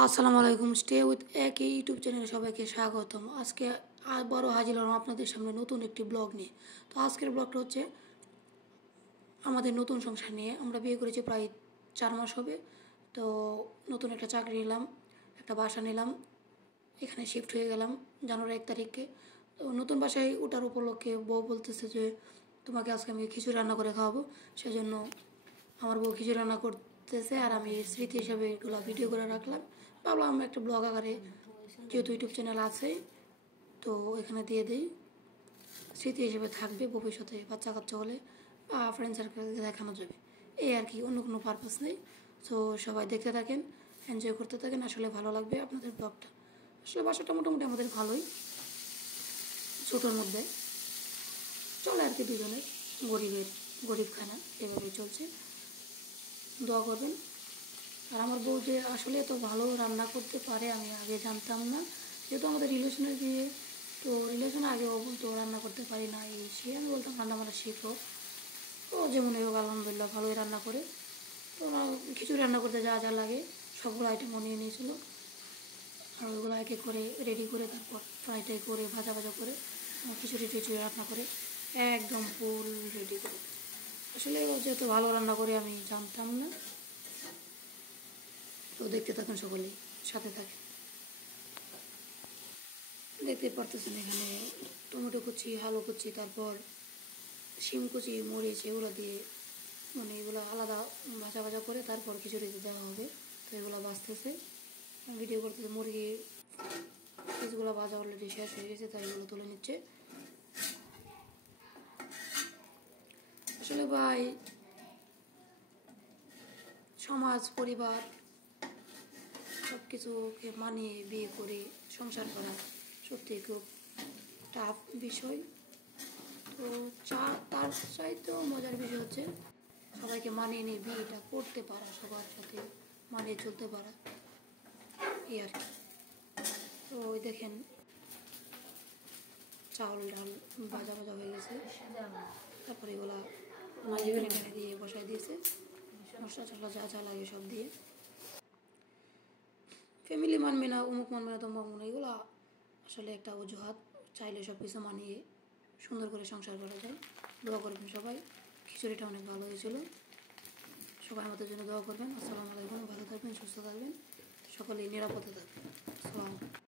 আসসালামু আলাইকুম। Stay with এক ইউটিউব চ্যানেলে সবাইকে স্বাগতম। আজকে আবারও হাজির হলাম আপনাদের সামনে নতুন একটি ব্লগ নিয়ে। তো আজকের ব্লগটা হচ্ছে আমাদের নতুন সংসার নিয়ে। আমরা বিয়ে করেছি প্রায় 4 মাস হবে। তো নতুন একটা চাকরি নিলাম, একটা বাসা নিলাম, এখানে শিফট হয়ে গেলাম জানুয়ারি 1 তারিখে। তো নতুন বাসায় ওঠার উপলক্ষে বউ বলতেছে যে তোমাকে আজকে আমি খিচুড়ি রান্না করে খাওয়াবো। সেজন্য আমার বউ খিচুড়ি রান্না করতেছে আর আমি স্মৃতি হিসাবে এগুলো ভিডিও করে রাখলাম। ভাবলাম একটা ব্লগ আকারে, যেহেতু ইউটিউব চ্যানেল আছে তো এখানে দিয়ে দিই, স্মৃতি হিসেবে থাকবে, ভবিষ্যতে বাচ্চা কাচ্চা হলে বা ফ্রেন্ড সার্কেলকে দেখানো যাবে, এই আর কি, অন্য কোনো পারপাস নেই। তো সবাই দেখতে থাকেন, এনজয় করতে থাকেন, আসলে ভালো লাগবে আপনাদের ব্লগটা। আসলে বাসাটা মোটামুটি আমাদের ভালোই, ছোটোর মধ্যে চলে আর কি, দুজনের গরিব খানা এভাবেই চলছে। দোয়া করবেন। আর আমার বউ যে আসলে এত ভালো রান্না করতে পারে আমি আগে জানতাম না, যেহেতু আমাদের রিলেশনের বিয়ে, তো রিলেশনে আগে ও বলতো রান্না করতে পারি না এই সে, আমি বলতাম রান্না বান্না শিখো। ও যেমন হোক আলহামদুলিল্লাহ ভালোই রান্না করে। তো খিচুড়ি রান্না করতে যা যা লাগে সবগুলো আইটেম নিয়ে নিয়েছিল, আর ওইগুলো একে করে রেডি করে তারপর ফ্রাই করে ভাজা ভাজা করে খিচুড়ি টিচুড়ি রান্না করে একদম ফুল রেডি করে। আসলে ও যেহেতু ভালো রান্না করে আমি জানতাম না। তো দেখতে থাকুন, সকলেই সাথে থাকে। দেখতে পারতেছেন এখানে টমেটো কুচি, আলু কুচি, তারপর শিম কুচি, মরিচ, এগুলো দিয়ে মানে এগুলো আলাদা ভাজা ভাজা করে তারপর খিচুড়িতে দেওয়া হবে। তো এগুলো বাঁচতেছে, ভিডিও করতেছে। মুরগির পিসগুলো ভাজা অলরেডি শেষ হয়ে গেছে, তাই এগুলো তুলে নিচ্ছে। আসলে ভাই, সমাজ পরিবার সব কিছুকে মানিয়ে বিয়ে করে সংসার করা সত্যি খুব টাফ বিষয়। তো তার চাইতেও মজার বিষয় হচ্ছে সবাইকে মানিয়ে নিয়ে বিয়েটা করতে পারা, সবার সাথে মানিয়ে চলতে পারা, এই আর কি। তো ওই দেখেন চাউল ডাল ভাজা ভাজা হয়ে গেছে, তারপরে এগুলা এখানে দিয়ে বসাই দিয়েছে, মশলা টশলা যা যা লাগে সব দিয়ে। ফ্যামিলি মানবে না, অমুক মানবে না, তমুক মানবে না, এগুলো আসলে একটা অজুহাত। চাইলে সব কিছু মানিয়ে সুন্দর করে সংসার করা যায়। দোয়া করবেন সবাই। খিচুড়িটা অনেক ভালো হয়েছিল, সবাই আমাদের জন্য দোয়া করবেন। আসসালামু আলাইকুম। ভালো থাকবেন, সুস্থ থাকবেন, সকলেই নিরাপদে থাকবেন। আসসালাম।